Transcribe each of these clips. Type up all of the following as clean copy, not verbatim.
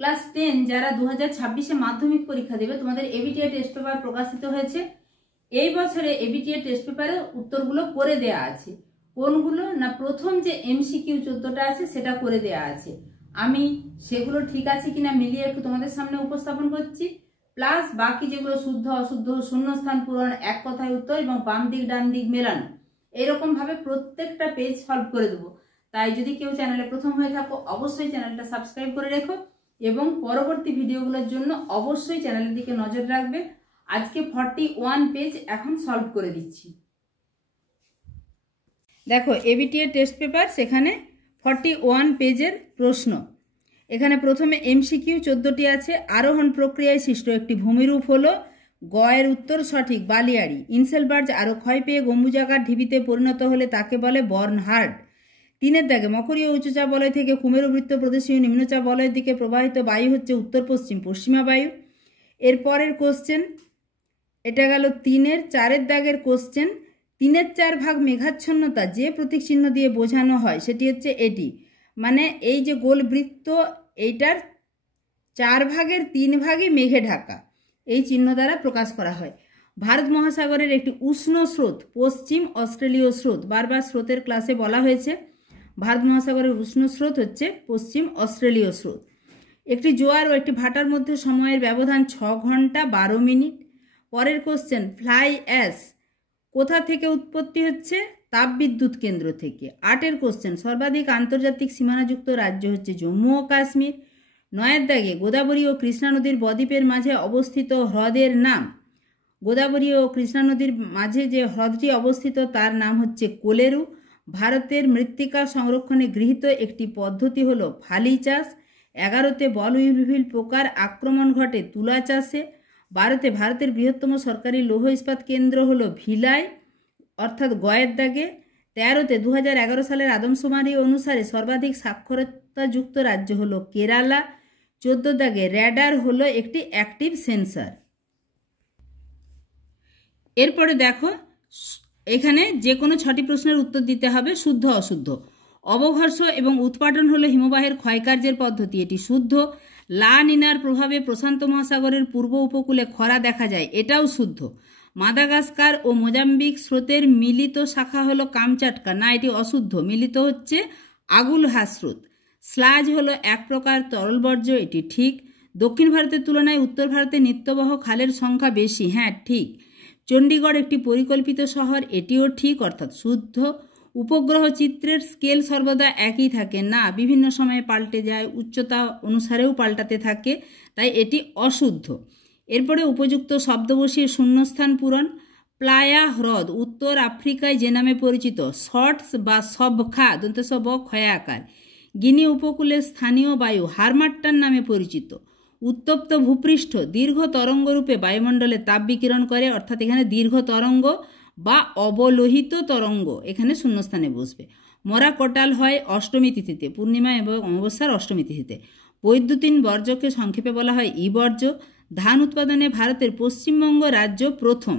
Class 10 যারা 2026-এ মাধ্যমিক পরীক্ষা দেবে, তোমাদের এবিটিএ টেস্ট পেপার প্রকাশিত হয়েছে। এই বছরে এবিটিএ টেস্ট পেপারের উত্তরগুলো করে দেয়া আছে। কোনগুলো না, প্রথম যে এমসিকিউ 14টা আছে সেটা করে দেয়া আছে। আমি সেগুলো ঠিক আছে কিনা মিলিয়ে একটু তোমাদের সামনে উপস্থাপন করছি, প্লাস বাকি যেগুলো শুদ্ধ অশুদ্ধ, শূন্যস্থান পূরণ, এক কথায় উত্তর এবং বাম দিক ডান দিক মেলানো, এরকম ভাবে প্রত্যেকটা পেজ সলভ করে দেবো। তাই যদি কেউ চ্যানেলে প্রথম হয়ে থাকো অবশ্যই চ্যানেলটা সাবস্ক্রাইব করে রেখো এবং পরবর্তী ভিডিওগুলোর জন্য অবশ্যই চ্যানেলের দিকে নজর রাখবে। আজকে 41 পেজ এখন সলভ করে দিচ্ছি। দেখো এবিটিএ টেস্ট পেপার, সেখানে 41 পেজের প্রশ্ন। এখানে প্রথমে এমসিকিউ 14টি আছে। আরোহণ প্রক্রিয়ায় সৃষ্ট একটি ভূমিরূপ হলো গ এর উত্তর সঠিক, বালিয়াড়ি। ইনসেলবার্জ আরো ক্ষয় পেয়ে গম্বুজাকার ঢিবিতে পরিণত হলে তাকে বলে বর্নহার্ড। 3-এর দাগে মকরীয় উচ্চচাপ বলয় থেকে কুমেরু বৃত্ত প্রদেশীয় নিম্নচাপ বলয়ের দিকে প্রবাহিত বায়ু হচ্ছে উত্তর পশ্চিম পশ্চিমা বায়ু। এরপরের কোশ্চেন, এটা গেল 3-এর। 4-এর দাগের কোশ্চেন, 3-এর 4 ভাগ মেঘাচ্ছন্নতা যে প্রতীক চিহ্ন দিয়ে বোঝানো হয় সেটি হচ্ছে এটি, মানে এই যে গোল বৃত্ত এইটার 4 ভাগের 3 ভাগই মেঘে ঢাকা, এই চিহ্ন দ্বারা প্রকাশ করা হয়। ভারত মহাসাগরের একটি উষ্ণ স্রোত পশ্চিম অস্ট্রেলীয় স্রোত, বারবার স্রোতের ক্লাসে বলা হয়েছে। ভারত মহাসাগরের উষ্ণ স্রোত হচ্ছে পশ্চিম অস্ট্রেলীয় স্রোত। একটি জোয়ার ও একটি ভাটার মধ্যে সময়ের ব্যবধান 6 ঘন্টা 12 মিনিট। পরের কোশ্চেন, ফ্লাই অ্যাশ কোথা থেকে উৎপত্তি হচ্ছে? তাপবিদ্যুৎ কেন্দ্র থেকে। 8-এর কোশ্চেন, সর্বাধিক আন্তর্জাতিক সীমানাযুক্ত রাজ্য হচ্ছে জম্মু ও কাশ্মীর। 9-এর দাগে গোদাবরী ও কৃষ্ণা নদীর বদ্বীপের মাঝে অবস্থিত হ্রদের নাম। গোদাবরী ও কৃষ্ণা নদীর মাঝে যে হ্রদটি অবস্থিত তার নাম হচ্ছে কোলেরু। ভারতের মৃত্তিকা সংরক্ষণে গৃহীত একটি পদ্ধতি হলো ফালি চাষ। 11-তে বলউইভিল পোকার আক্রমণ ঘটে তুলা চাষে। 12-তে ভারতের বৃহত্তম সরকারি লৌহ ইস্পাত কেন্দ্র হলো ভিলাই, অর্থাৎ গয়ের দাগে। 13-তে 2011 সালের আদমশুমারি অনুসারে সর্বাধিক সাক্ষরতাযুক্ত রাজ্য হলো কেরালা। 14 দাগে র্যাডার হলো একটি অ্যাক্টিভ সেন্সর। এরপরে দেখো, এখানে যে কোনো 6টি প্রশ্নের উত্তর দিতে হবে শুদ্ধ অশুদ্ধ। অবঘর্ষ এবং উৎপাটন হলো হিমবাহের ক্ষয়কার্যের পদ্ধতি, এটি শুদ্ধ। লা নিনার প্রভাবে প্রশান্ত মহাসাগরের পূর্ব উপকূলে খরা দেখা যায়, এটাও শুদ্ধ। মাদাগাস্কার ও মোজাম্বিক স্রোতের মিলিত শাখা হলো কামচাটকা, না এটি অশুদ্ধ, মিলিত হচ্ছে আগুলহা স্রোত। স্লাজ হলো এক প্রকার তরল বর্জ্য, এটি ঠিক। দক্ষিণ ভারতের তুলনায় উত্তর ভারতে নিত্যবহ খালের সংখ্যা বেশি, হ্যাঁ ঠিক। চণ্ডীগড় একটি পরিকল্পিত শহর, এটিও ঠিক, অর্থাৎ শুদ্ধ। উপগ্রহ চিত্রের স্কেল সর্বদা একই থাকে, না বিভিন্ন সময়ে পাল্টে যায়, উচ্চতা অনুসারেও পাল্টাতে থাকে, তাই এটি অশুদ্ধ। এরপরে উপযুক্ত শব্দ বসিয়ে শূন্যস্থান পূরণ। প্লায়া হ্রদ উত্তর আফ্রিকায় যে নামে পরিচিত, শর্টস বা সবখা দন্তেস ব ক্ষয়া আকার। গিনি উপকূলের স্থানীয় বায়ু হারমাট্টার নামে পরিচিত। উত্তপ্ত ভূপৃষ্ঠ দীর্ঘ তরঙ্গরূপে বায়ুমণ্ডলে তাপ বিকিরণ করে, অর্থাৎ এখানে দীর্ঘ তরঙ্গ বা অবলোহিত তরঙ্গ এখানে শূন্যস্থানে বসবে। মরা কটাল হয় অষ্টমী তিথিতে, পূর্ণিমা এবং অমাবস্যার অষ্টমী তিথিতে। বৈদ্যুতিন বর্জ্যকে সংক্ষেপে বলা হয় ই বর্জ্য। ধান উৎপাদনে ভারতের পশ্চিমবঙ্গ রাজ্য প্রথম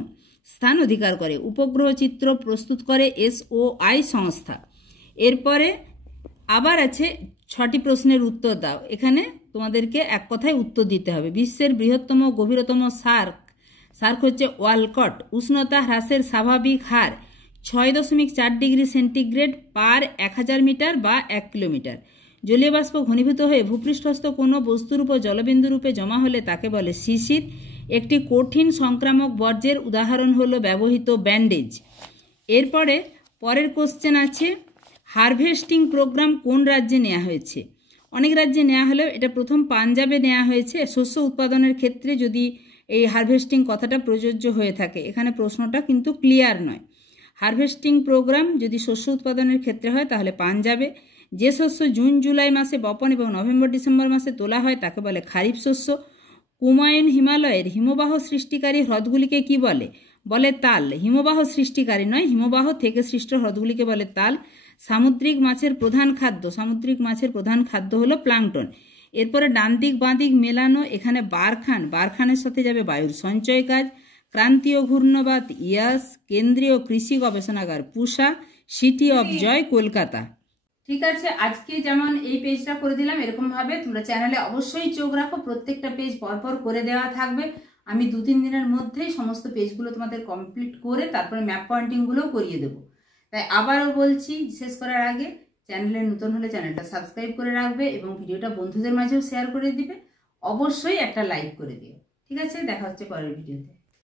স্থান অধিকার করে। উপগ্রহ চিত্র প্রস্তুত করে SOI সংস্থা। এরপরে আবার আছে 6টি প্রশ্নের উত্তর দাও। এখানে তোমাদেরকে এক কথায় উত্তর দিতে হবে। বিশ্বের বৃহত্তম গভীরতম সার্ক হচ্ছে ওয়ালকট। উষ্ণতা হ্রাসের স্বাভাবিক হার 6.4 ডিগ্রি সেন্টিগ্রেড পার 1000 মিটার বা 1 কিলোমিটার। জলীয় বাষ্প ঘনীভূত হয়ে ভূপৃষ্ঠস্থ কোনো বস্তুর উপর জলবিন্দু রূপে জমা হলে তাকে বলে শিশির। একটি কঠিন সংক্রামক বর্জ্যের উদাহরণ হলো ব্যবহৃত ব্যান্ডেজ। এরপরে পরের কোশ্চেন আছে, হারভেস্টিং প্রোগ্রাম কোন রাজ্যে নেওয়া হয়েছে? অনেক রাজ্যে নেওয়া হলেও এটা প্রথম পাঞ্জাবে নেওয়া হয়েছে। শস্য উৎপাদনের ক্ষেত্রে যদি এই হারভেস্টিং কথাটা প্রযোজ্য হয়ে থাকে, এখানে প্রশ্নটা কিন্তু ক্লিয়ার নয়। হারভেস্টিং প্রোগ্রাম যদি শস্য উৎপাদনের ক্ষেত্রে হয় তাহলে পাঞ্জাবে। যে শস্য জুন জুলাই মাসে বপন এবং নভেম্বর ডিসেম্বর মাসে তোলা হয় তাকে বলে খারিফ শস্য। কুমায়ুন হিমালয়ের হিমবাহ সৃষ্টিকারী হ্রদগুলিকে কি বলে? বলে তাল। হিমবাহ সৃষ্টিকারী নয়, হিমবাহ থেকে সৃষ্ট হ্রদগুলিকে বলে তাল। সামুদ্রিক মাছের প্রধান খাদ্য হলো প্লাঙ্কটন। এরপরে ডান দিক বাঁ দিক মেলানো, এখানে বারখানের সাথে যাবে বায়ুর সঞ্চয় কাজ। ক্রান্তীয় ঘূর্ণবাত ইয়াস। কেন্দ্রীয় কৃষি গবেষণাগার Pusa. City of joy Kolkata. ঠিক আছে, আজকে যেমন এই পেজটা করে দিলাম, এরকমভাবে তোমরা চ্যানেলে অবশ্যই চোখ রাখো, প্রত্যেকটা পেজ পরপর করে দেওয়া থাকবে। আমি 2-3 দিনের মধ্যেই সমস্ত পেজগুলো তোমাদের কমপ্লিট করে তারপরে ম্যাপ পয়েন্টিংগুলোও করিয়ে দেবো। তাই আবারও বলছি, শেষ করার আগে চ্যানেলে নতুন হলে চ্যানেলটা সাবস্ক্রাইব করে রাখবে এবং ভিডিওটা বন্ধুদের মাঝেও শেয়ার করে দিবে, অবশ্যই একটা লাইক করে দিও। ঠিক আছে, দেখা হচ্ছে পরের ভিডিওতে।